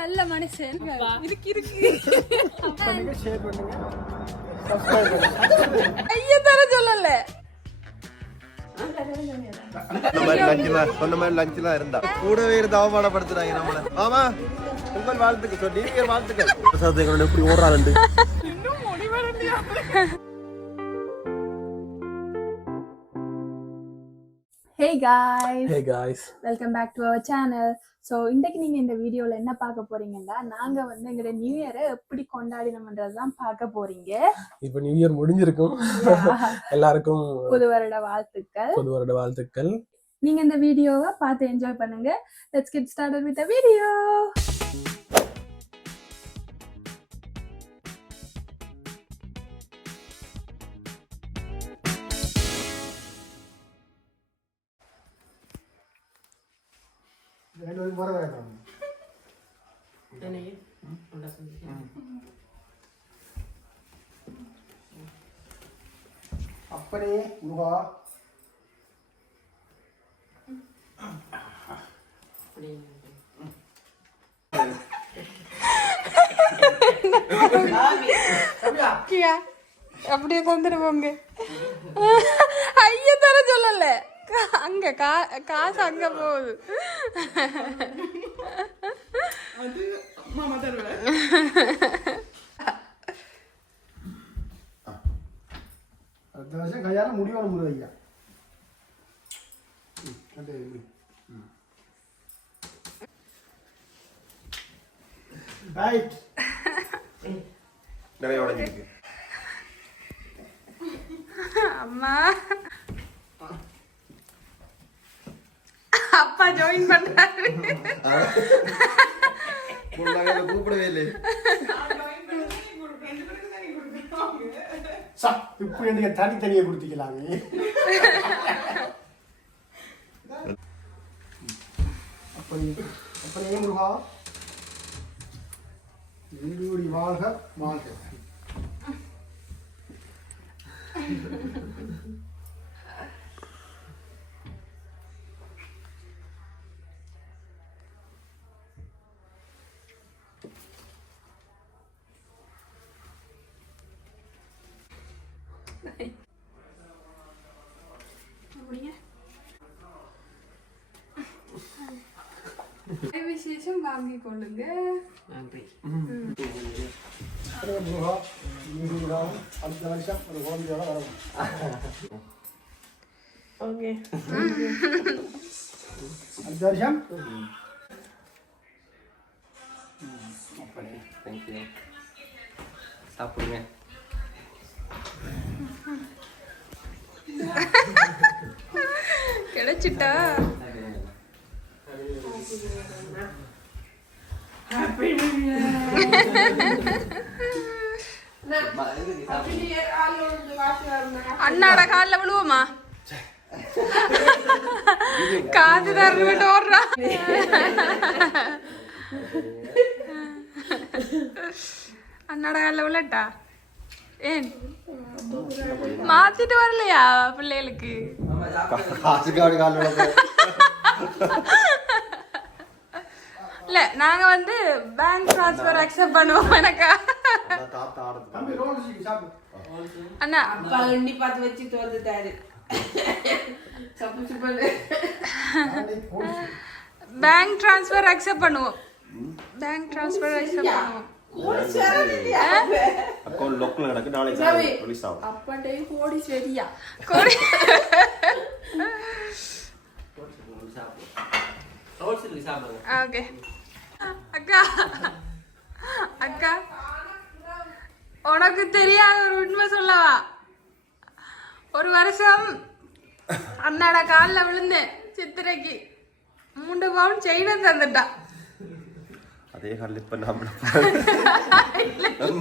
நல்ல மனுஷன். இருக்கு இருக்கு. பண்ணுங்க ஷேர் பண்ணுங்க சப்ஸ்கிரைப் பண்ணுங்க ஐயா தர சொல்லல சொன்ன மாதிரி லஞ்சுலாம் இருந்தா. கூடவே இருந்து அவமானப்படுத்துறாங்க நம்மள. ஆமா உங்கள் வாழ்த்துக்கள் சொல்லி வாழ்த்துக்கள். எப்படி ஓடுறாங்க guys hey guys welcome back to our channel so இன்றைக்கு நீங்கள் இந்த வீடியோவில் என்ன பார்க்க போறீங்கன்னா நாங்கள் வந்து எங்களோட நியூ இயரை எப்படி கொண்டாடினோம்ன்றது தான் பார்க்க போறீங்க. இப்போ நியூ இயர் முடிஞ்சிருக்கும். எல்லாருக்கும் புது வருட வாழ்த்துக்கள். புது வருட வாழ்த்துக்கள். நீங்கள் இந்த வீடியோவை பார்த்து என்ஜாய் பண்ணுங்க. Let's get started with video ரெண்டு பேரும் போற வேண்டாம் அப்பனே முருகா கியா அப்படியே தந்துடுவோங்க ஐயா தர சொல்லல அங்க கா காசு அங்க போகுது அடுத்த வருஷம் கையால முடிவான முருக ஐயா ம், அது, ம். ரைட் நிறைய உடஞ்சிருக்கு அம்மா அப்பா ஜாயின் பண்றாரு. கூப்பிடவே இல்லை சா இப்போ எனக்கு தனித்தனியாக கொடுத்துக்கலாமே. அப்படி அப்படியே முருகா? வீடு வாழ்க வாழ்க. விசேஷம் வாங்கி கொள்ளுங்க அப்படியே முருகா வீடு வாழ்க அடுத்த வருஷம் ஒரு குழந்தையோட வரணும் ஓகே அடுத்த வருஷம் தேங்க்யூ சாப்பிடுங்க கிடைச்சிட்டா அண்ணாட காலில் விழுவோமா காது தரணுட்டு ஓடுறா அண்ணாட காலில் விழட்டா ஏன் மாத்திட்டு வரலையா பிள்ளைகளுக்கு இல்ல நாங்க வந்து பேங்க் ட்ரான்ஸ்ஃபர் அக்செப்ட் பண்ணுவோம் எனக்கா அண்ணா அப்பா எண்ணி பார்த்து சப்பு பண்ணு பேங்க் ட்ரான்ஸ்ஃபர் அக்செப்ட் பண்ணுவோம் பேங்க் ட்ரான்ஸ்ஃபர் அக்செப்ட் பண்ணுவோம் அக்கௌண்ட் லொக்கில் கிடக்கு நாளைக்கு ரிலீஸ் ஆகும். அப்பாட்டே கோடி சரியா கோடி. ரோட்ஸுக்கு சாப்பிடுங்க ஓகே. அக்கா. அக்கா. உனக்கு தெரியாத ஒரு உண்மை சொல்லவா? ஒரு வருஷம் அண்ணாட காலில் விழுந்தேன் சித்திரைக்கு. மூன்று பவுன் செயினை தந்துட்டா அதே காலில் இப்போ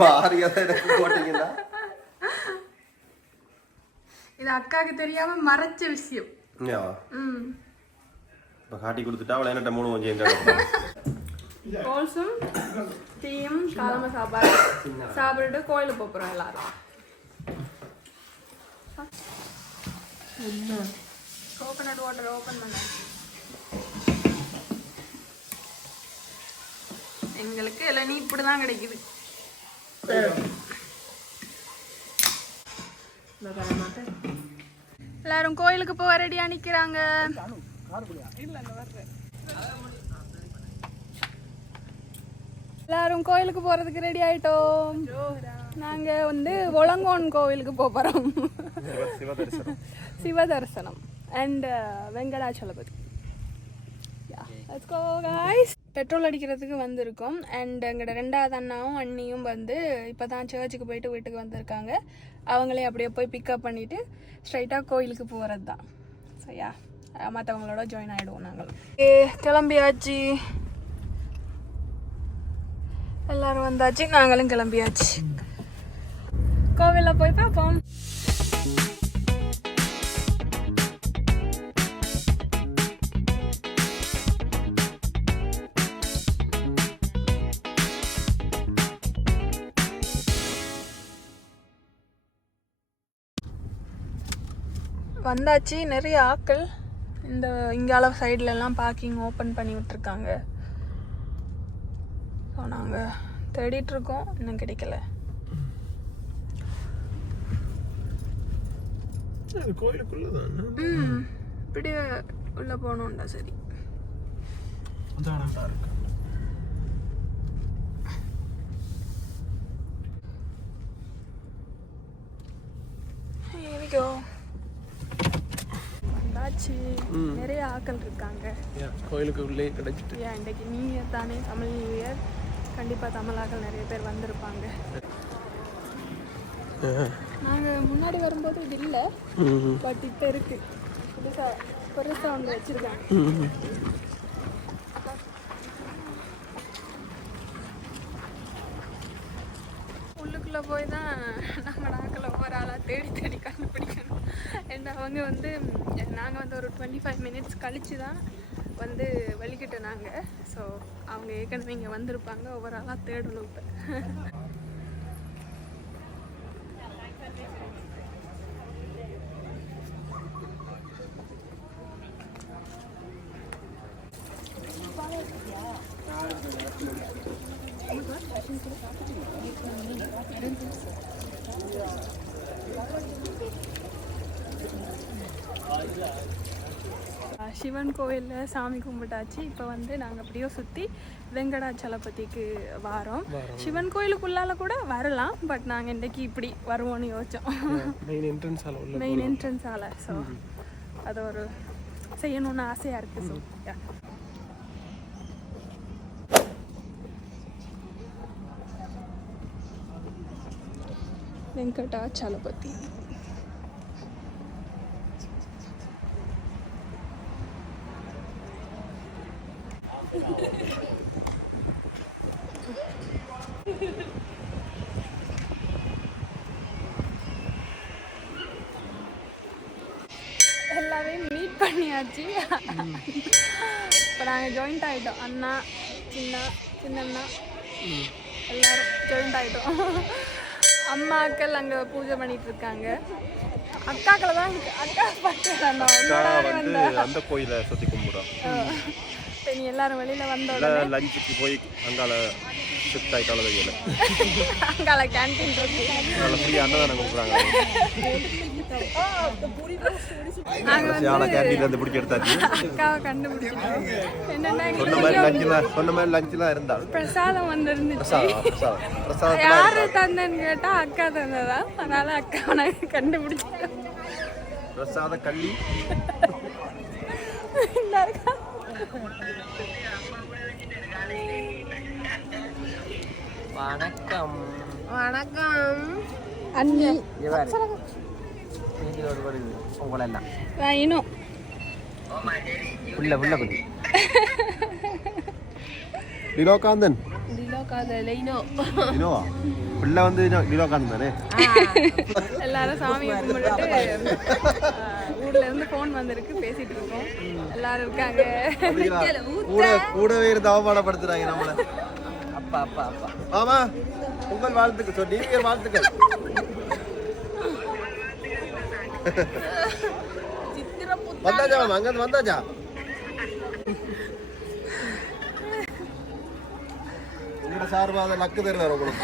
மாறியதை எனக்கு போட்டீங்கன்னா இது அக்காவுக்கு தெரியாம மறைச்ச விஷயம். ம். இப்போ காட்டி கொடுத்துட்டா அவளை என்னட்ட மூணு கொஞ்சம் எங்க கோல்ஸும் டீயும் காலம சாப்பாடு. சாப்பிட்டுட்டு கோயிலுக்கு போகிறோம் எல்லாரும். கோகனட் வாட்டர் ஓப்பன் பண்ண. எங்களுக்கு இளநீ இப்படி தான் கிடைக்குது. எல்லாரும் கோயிலுக்கு போக ரெடியா நிக்கிறாங்க. எல்லாரும் கோயிலுக்கு போறதுக்கு ரெடி ஆயிட்டோம். நாங்க வந்து ஒளங்கோன் கோவிலுக்கு போறோம். சிவ தரிசனம். And uh, Venkatachalapathi. Let's go guys. Petrol அடிக்கிறதுக்கு வந்திருக்கோம். அண்ட் எங்களோட ரெண்டாவது அண்ணாவும் அண்ணியும் வந்து இப்போ தான் சர்ச்சுக்கு போயிட்டு வீட்டுக்கு வந்திருக்காங்க. அவங்களே அப்படியே போய் பிக்கப் பண்ணிவிட்டு ஸ்ட்ரைட்டாக கோயிலுக்கு போகிறது தான் சரியா மற்றவங்களோட ஜாயின் ஆகிடுவோம் நாங்கள். கிளம்பியாச்சு. எல்லாரும் வந்தாச்சு. நாங்களும் கிளம்பியாச்சு. கோவிலில் போய் பார்ப்போம். வந்தாச்சு நிறைய ஆட்கள் இந்த இங்கால சைடுல எல்லாம் பார்க்கிங் ஓப்பன் பண்ணி விட்டுருக்காங்க. ஸோ நாங்கள் தேடிட்டு இருக்கோம். இன்னும் கிடைக்கல. கோயிலுக்குள்ளதான்? ம் இப்படியே உள்ள போகணும்டா சரி? Here we go. நிறைய ஆட்கள் இருக்காங்க. கோயிலுக்கு உள்ளே கிடைச்சிட்டு. ஏன் இன்றைக்கு நியூ இயர் தானே தமிழ் நியூ இயர். கண்டிப்பாக தமிழாக்கள் நிறைய பேர் வந்திருப்பாங்க. நாங்கள் முன்னாடி வரும்போது இது இல்லை. பட் இப்போ இருக்கு. புதுசாக பெருசாக ஒன்று வச்சுருக்காங்க. உள்ளுக்குள்ளே போய் தான் நம்ம நாட்கள் ஒவ்வொரு ஆளாக தேடி தேடி கண்டுபிடிக்கணும். அண்ட் அவங்க வந்து நாங்கள் வந்து ஒரு டுவெண்ட்டி ஃபைவ் மினிட்ஸ் கழித்து தான் வந்து வலிக்கிட்டோம் நாங்கள் ஸோ அவங்க ஏற்கனவே இங்கே வந்திருப்பாங்க. ஓவராலாக தேடணும் இப்போ சிவன் கோயிலில் சாமி கும்பிட்டாச்சு. இப்போ வந்து நாங்கள் அப்படியே சுற்றி வெங்கடாச்சலபதிக்கு வாரோம். சிவன் கோயிலுக்குள்ளால கூட வரலாம். பட் நாங்கள் இன்றைக்கி இப்படி வருவோம்னு யோசிச்சோம். மெயின் என்ட்ரன்ஸ் மெயின் என்ட்ரன்ஸ் ஆல ஸோ அது ஒரு செய்யணும்னு ஆசையாக இருக்குது ஸோ வெங்கடாச்சலபதி. பண்ணியாச்சு இப்போ நாங்கள் ஜாயிண்ட் ஆகிட்டோம் அண்ணா சின்ன சின்னண்ணா. எல்லாரும் ஜாயிண்ட் ஆகிட்டோம் அம்மாக்கள் அங்கே பூஜை பண்ணிட்டு இருக்காங்க. அக்காக்களை தான். அக்கா பார்த்து அந்த கோயிலை சுத்தி கும்பிடுறோம். நீ எல்லாரும் வெளியில வந்த உடனே லஞ்சுக்கு போய் அங்கால ஷிஃப்ட் ஆயிட்டாலும் தெரியல அங்கால கேன்டீன் இருக்கு. நல்ல ஃப்ரீ அன்னதானம் கொடுக்குறாங்க. யானை கேண்டீன்ல இருந்து பிடிச்சி எடுத்தாச்சு. அக்காவை கண்டுபிடிச்சிட்டோம். என்னென்னா சொன்ன மாதிரி லஞ்சுலாம் சொன்ன மாதிரி லஞ்சுலாம் இருந்தால் பிரசாதம் வந்து இருந்துச்சு பிரசாதம் பிரசாதம். பிரசாதம் யாரு தந்தேன்னு கேட்டா அக்கா தந்ததா? அதனால அக்காவை நாங்கள் கண்டுபிடிச்சிட்டோம். பிரசாத கள்ளி. இருக்கா வணக்கம். வணக்கம். அண்ணி. ஒரு வருது உங்களெல்லாம். இன்னும் புள்ள புள்ள குட்டி லிலோகாந்தன் பிள்ளை வந்து லிலோகாந்தன் தானே? எல்லாரும் சாமி ஊர்ல இருந்து ஃபோன் வந்திருக்கு பேசிட்டு இருக்கோம். எல்லாரும் இருக்காங்க. கூட கூடவே இருந்து அவமானப்படுத்துறாங்க நம்மள. அப்பா அப்பா அப்பா ஆமா உங்கள் வாழ்த்துக்கள் சொல் நீங்க வாழ்த்துக்கள். வந்தாச்சா மாமா? அங்க வந்தாச்சா? உங்களோட சார்பாக லக்கு தருவார் உங்களுக்கு.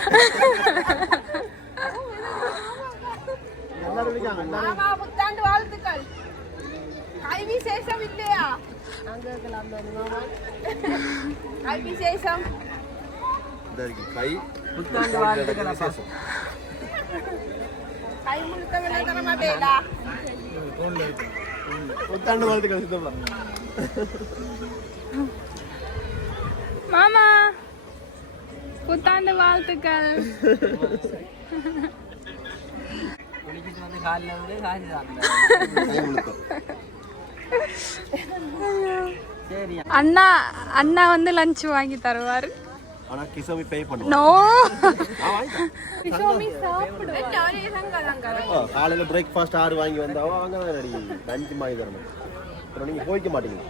எல்லாரும் மாமா புத்தாண்டு வாழ்த்துக்கள். கை விசேஷம் இல்லையா கை விசேஷம் இந்த விசேஷம். கை முழுக்க விலை தர மாட்டேடா. புத்தாண்டு வாழ்த்துக்கள் சித்தப்பா. மாமா புத்தாண்டு வாழ்த்துக்கள். அண்ணா அண்ணா வந்து லஞ்ச் வாங்கி தருவாரு. ஆனா கிசமி பே பண்ணுவோம் நோ காலையில பிரேக்ஃபாஸ்ட் ஆறு வாங்கி வந்தா வாங்க தான் ரெடி லஞ்ச் வாங்கி தரணும். அப்புறம் நீங்க போய்க்க மாட்டீங்க.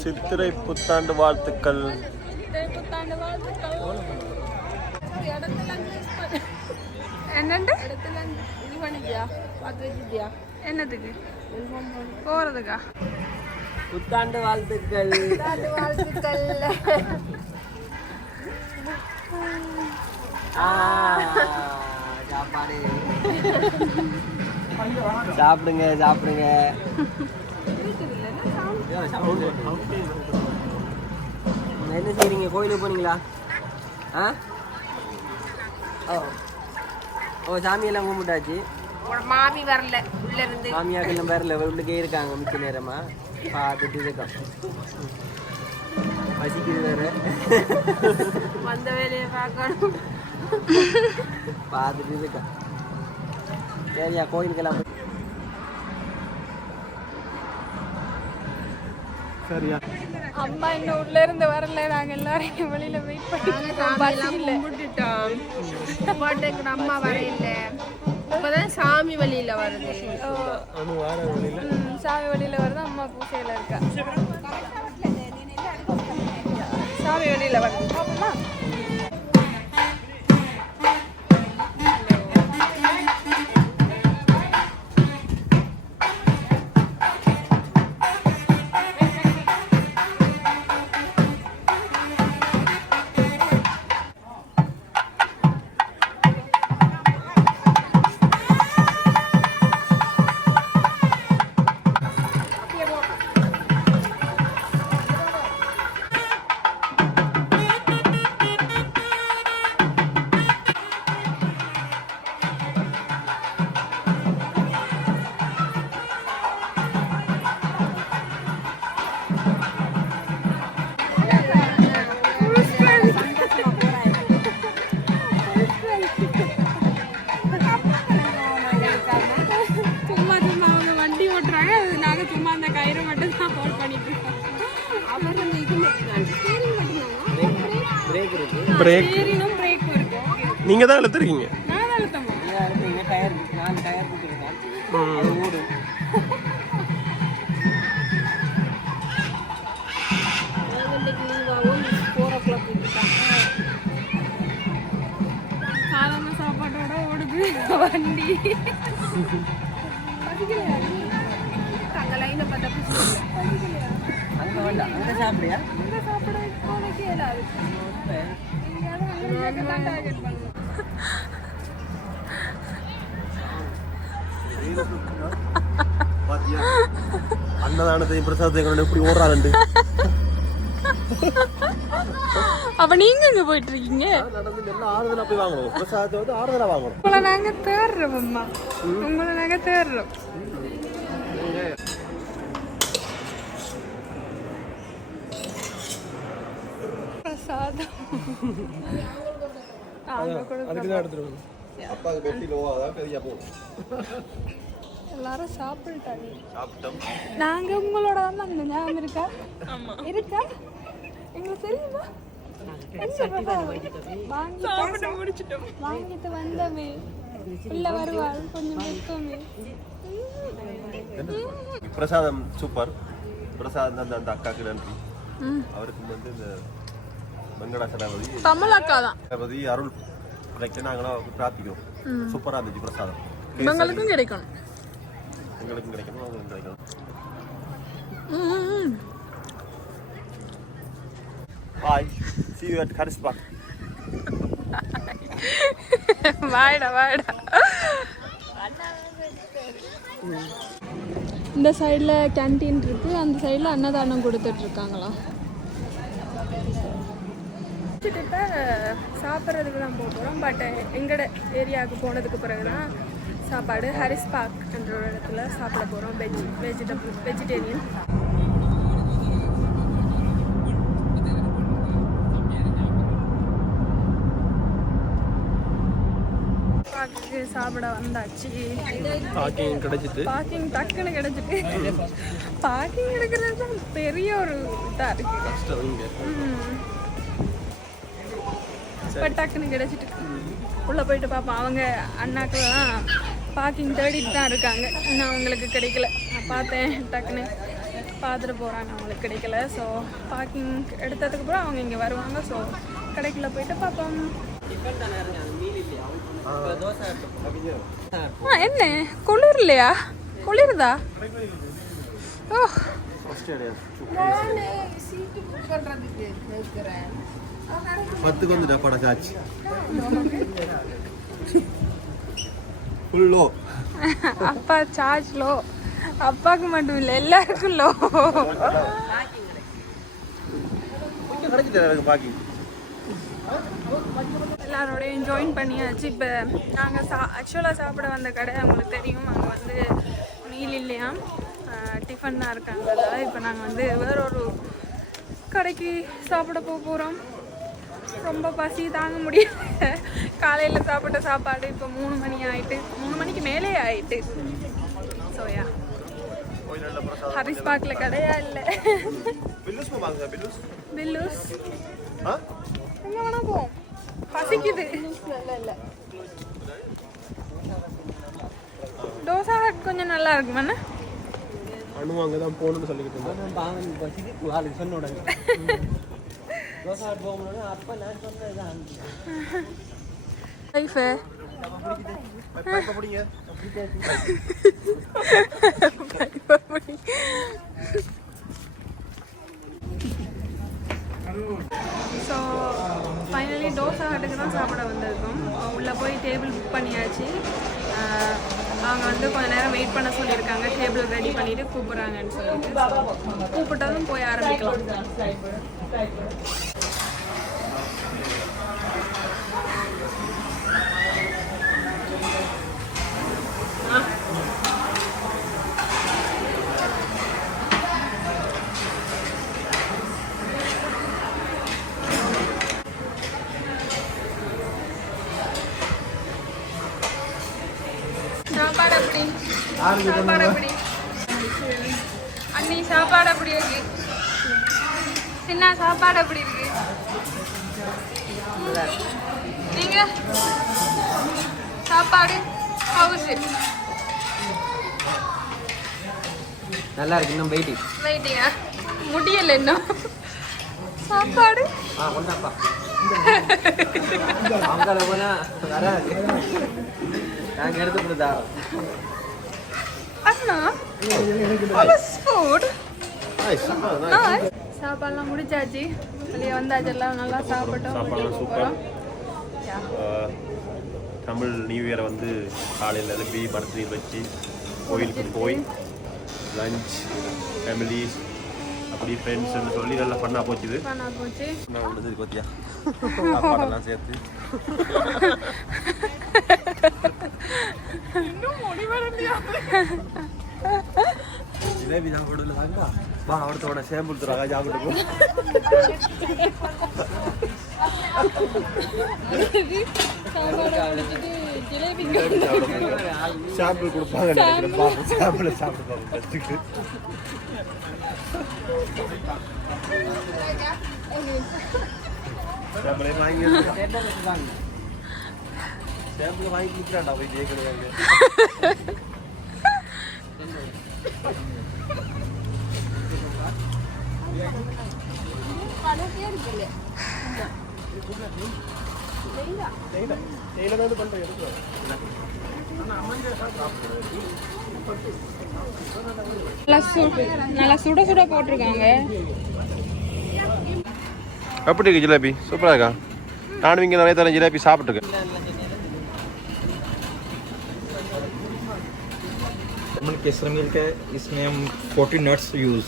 சித்திரை புத்தாண்டு வாழ்த்துக்கள். புத்தாண்டு வாழ்த்துக்கள். என்னண்டு? என்னதுக்கு? போறதுக்கா? புத்தாண்டு வாழ்த்துக்கள். வாழ்த்துக்கள். ஆ, சாப்பாடு. சாப்பிடுங்க சாப்பிடுங்க. என்ன செய்றீங்க? கோயிலுக்கு போனீங்களா? ஆ? ஓ. ஓ சாமியெல்லாம் கும்பிட்டாச்சு? மாமி வரல. உள்ள இருந்து. சாமியாக்கெல்லாம் பேரில் உள்ளுக்கே இருக்காங்க மிச்ச நேரமா? பார்த்துட்டு பசிக்குது வேற வந்த வேலையை பார்க்கணும் பார்த்துட்டு இருக்கோம் சரியா கோயிலுக்கெல்லாம் சரியா அம்மா இன்னும் உள்ள இருந்து வரல நாங்க எல்லாரும் வெளியில வெயிட் பண்ணிட்டு அம்மா வரையில இப்பதான் சாமி வழியில வருது சாமி வெளியில வருது? அம்மா பூசையில இருக்கா? சாமி வெளியில வருது. பாப்போமா? கொடுத்துருக்கேன் அது ஓடும் சாதாரண சாப்பாட்டோட ஓடுது. வண்டி. அங்க லைனை பார்த்தா அங்கே வேண்டாம். அங்கே சாப்பிடுயா இந்த சாப்பிட இப்போதைக்கு அன்னதானத்தையும் பிரசாதத்தையும் எப்படி ஓடுறாருண்டு அப்ப நீங்க எங்க போயிட்டு இருக்கீங்க நடந்து எல்லாம் ஆறுதலா போய் வாங்கணும் பிரசாதத்தை வந்து ஆறுதலா வாங்கணும் உங்களை நாங்க தேடுறோம் அம்மா. உங்களை நாங்க தேடுறோம். பிரசாதம். அவங்க கொடுக்குற அப்பாவுக்கு வெட்டி லோவா தான் பெரிய போகும் எல்லாரும் சாப்பிட்டுட்டாங்க சாப்பிட்டோம். நாங்க உங்களோட தான் ஞாபகம் இருக்கா? இருக்கா? எங்களுக்கு தெரியுமா? பிரசாதம்? வாங்கிட்டு வாங்கிட்டு வந்தமே. உள்ள வருவாள். கொஞ்சம் வெப்பமே பிரசாதம் சூப்பர். பிரசாதம் அந்த அந்த அக்காக்கு நன்றி. அவருக்கு வந்து இந்த வெங்கடாசலபதி தமிழக்கா தான். சலபதி அருள். கிடைக்க நாங்களாம் பிரார்த்திக்கிறோம். சூப்பராக இருந்துச்சு பிரசாதம். எங்களுக்கும் கிடைக்கணும். எங்களுக்கும் கிடைக்கணும் அவங்களுக்கும் கிடைக்கணும். பாய் சி யூ அட் கரிஸ்பா வாடா வாடா. இந்த சைடில் கேன்டீன் இருக்குது அந்த சைடில் அன்னதானம் கொடுத்துட்ருக்காங்களா இருக்காங்களா இப்போ சாப்பிட்றதுக்கு தான் போக போகிறோம் பட் எங்கட ஏரியாவுக்கு போனதுக்கு பிறகு தான் சாப்பாடு ஹரிஸ் பார்க் என்ற ஒரு இடத்துல சாப்பிட போகிறோம் வெஜ் வெஜிடபிள் வெஜிடேரியன் பார்க்குக்கு சாப்பிட வந்தாச்சு. பார்க்கிங் கிடைச்சிட்டு. பார்க்கிங் டக்குன்னு கிடைச்சிட்டு. பார்க்கிங் எடுக்கிறது தான் பெரிய ஒரு இதாக இருக்கு. கஷ்டம் இங்க. இப்போ டக்குன்னு கிடைச்சிட்டு. உள்ளே போயிட்டு பார்ப்போம் அவங்க அண்ணாக்கெல்லாம் பார்க்கிங் தேடிட்டு தான் இருக்காங்க. இன்னும் அவங்களுக்கு கிடைக்கல. நான் பார்த்தேன் டக்குன்னு பார்த்துட்டு போகிறாங்க அவங்களுக்கு கிடைக்கல. ஸோ பார்க்கிங் எடுத்ததுக்கு அப்புறம் அவங்க இங்கே வருவாங்க. ஸோ கடைக்குள்ள போயிட்டு பார்ப்போம் ஆ என்ன? குளிர் இல்லையா? குளிருதா? ஓ. பத்துக்கு வந்துட்டா படம் காட்சி ஃபுல்லோ அப்பா சார்ஜ் லோ அப்பாவுக்கு மட்டும் இல்லை எல்லாருக்கும் லோ எல்லாரோடையும் ஜாயின் பண்ணியாச்சு. இப்போ நாங்கள் சா ஆக்சுவலாக சாப்பிட வந்த கடை அவங்களுக்கு தெரியும். அங்கே வந்து மீல் இல்லையா? டிஃபன் தான் இருக்காங்கல்ல இப்போ நாங்கள் வந்து வேற ஒரு கடைக்கு சாப்பிட போக போகிறோம் ரொம்ப பசி தாங்க முடியல. காலையில் சாப்பிட்ட சாப்பாடு இப்போ மூணு மணி ஆயிட்டு மூணு மணிக்கு மேலே ஆயிட்டு. சோயா ஹரிஸ் பார்க்கில் கடையா இல்லை? பில்லுஸ் வாங்க பில்லுஸ்? பில்லூஸ். ஆ? எங்கே வேணா போவோம் பசிக்குது. தோசை ஹட் கொஞ்சம் நல்லா இருக்கும் என்ன அனு அங்கே தான் போகணும்னு சொல்லிக்கிட்டு இருந்தேன் பாவன் பசிக்கு சொன்ன உடனே. ஸோ ஃபைனலி தோசை ஹட்டுக்கு தான் சாப்பிட வந்திருக்கோம். உள்ளே போய் டேபிள் புக் பண்ணியாச்சு. அவங்க வந்து கொஞ்ச நேரம் வெயிட் பண்ண சொல்லியிருக்காங்க. டேபிள் ரெடி பண்ணிவிட்டு கூப்பிட்றாங்கன்னு சொல்லிட்டு. கூப்பிட்டதும் போய் ஆரம்பிக்கலாம். சாப்பாடு எப்படி? அண்ணி சாப்பாடு இருக்கு? சின்ன சாப்பாடு எப்படி இருக்கு? நீங்க? சாப்பாடு ஹவுஸ் நல்லா இருக்கு இன்னும் வெயிட்டிங் வெயிட்டிங்க முடியல இன்னும். சாப்பாடு? ஆ கொண்டாப்பா. அவங்கள போனா வராது. நாங்கள் எடுத்து கொடுத்தா. அண்ணா ஃபுட் நைஸ் நைஸ் சாப்பாடுலாம் முடிச்சாச்சு. வெளியே வந்தாச்சு எல்லாம் நல்லா சாப்பிட்டோம். சாப்பாடுலாம் சூப்பர். தமிழ் நியூ இயரை வந்து காலையில் எழுப்பி பர்த்டே வச்சு கோயிலுக்கு போய் லஞ்ச் ஃபேமிலி அப்படி ஃப்ரெண்ட்ஸ்னு சொல்லி நல்லா போச்சுது. பண்ணா போச்சு. கொத்தியா சாப்பாடெல்லாம் சேர்த்து. ஜிலேபி தான் கொடுல தாங்க வா அவடத்தோட சேம்பிள் தராங்க சாப்பிட்டு போ. சாப்பாடு சாம்பிள் கொடுப்பாங்க நினைக்கிறேன் பாப்போம் சாம்பிள் சாப்பிட்டு பாப்போம் ஃபஸ்ட்டுக்கு சாம்பிளே வாங்கி சாம்பிளை வாங்கி கொடுக்குறாண்டா போய் ஜெயிக்கிறாங்க நல்லா நல்லா சு நல்லா சுட சுட போட்டிருக்காங்க எப்படி இருக்கு ஜிலேபி சூப்பராக இருக்கா நானும் இங்கே நிறைய தரம் ஜிலேபி சாப்பிட்ருக்கேன் नॉर्मल केसर मिल्क है इसमें हम 40 nuts use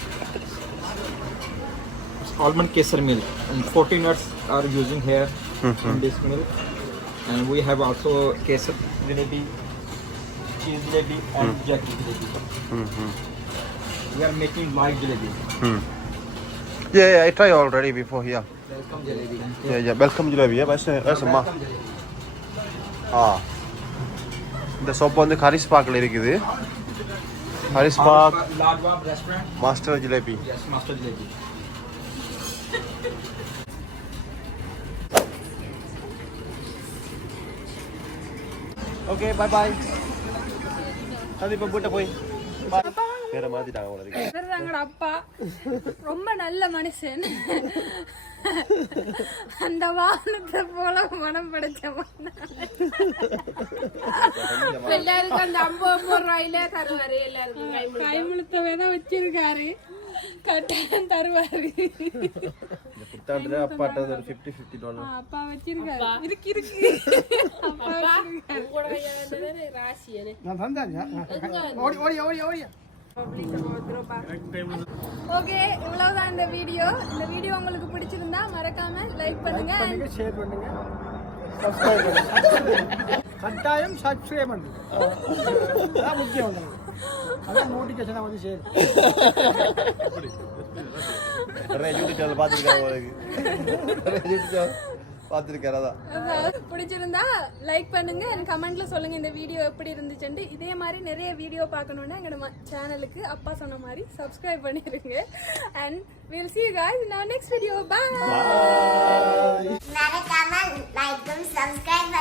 almond kesar milk and 40 nuts are using here in this milk and we have also kesar jalebi cheese jalebi and jaggery jalebi we are making live jalebi Yeah, yeah, I tried already before here. welcome jalebi Yeah, yeah, welcome jalebi. Yeah, that's that's ma. ஆ இந்த shop வந்து Harris பார்க்கில் இருக்குது Harris park ladwab restaurant master jalebi yes master jalebi okay bye bye அது இப்போ வீட்டை போய். வேற மாத்திட்டாங்க எங்களோட அப்பா. ரொம்ப நல்ல மனுஷன். அந்த வானத்தை போல மனம் படைச்ச எல்லாருக்கும் அந்த ஐம்பது ரூபாயிலே தருவாரு எல்லாருக்கும் கை கை முழுத்தவே தான் வச்சிருக்காரு. கட்டாயம் தருவாரு. இந்த புத்தாண்டு அப்பாட்ட ஒரு ஃபிஃப்டி ஃபிஃப்டி டாலர் அப்பா வச்சிருக்காரு. இருக்கு இருக்கு. அப்பா. நான் தந்தேன் ஓடி ஓடி ஓடி ஓடி. ஓகே இவ்வளவுதான் இந்த வீடியோ. இந்த வீடியோ உங்களுக்கு பிடிச்சிருந்தா மறக்காம லைக் பண்ணுங்க. ஷேர் பண்ணுங்க. சப்ஸ்கிரைப் பண்ணுங்க. கட்டாயம் சப்ஸ்கிரைப் பண்ணுங்க. முக்கியம். அதான் பிடிச்சிருந்தா லைக் பண்ணுங்க. அண்ட் கமெண்ட்ல சொல்லுங்க இந்த வீடியோ எப்படி இருந்துச்சுன்ட்டு. இதே மாதிரி நிறைய வீடியோ பார்க்கணுன்னா எங்களோட சேனலுக்கு அப்பா சொன்ன மாதிரி சப்ஸ்கிரைப் பண்ணிருங்க. அண்ட் வில் சி காய்ஸ் நான் நெக்ஸ்ட் வீடியோ பாய் மறக்காம லைக்கும் சப்ஸ்கிரைப்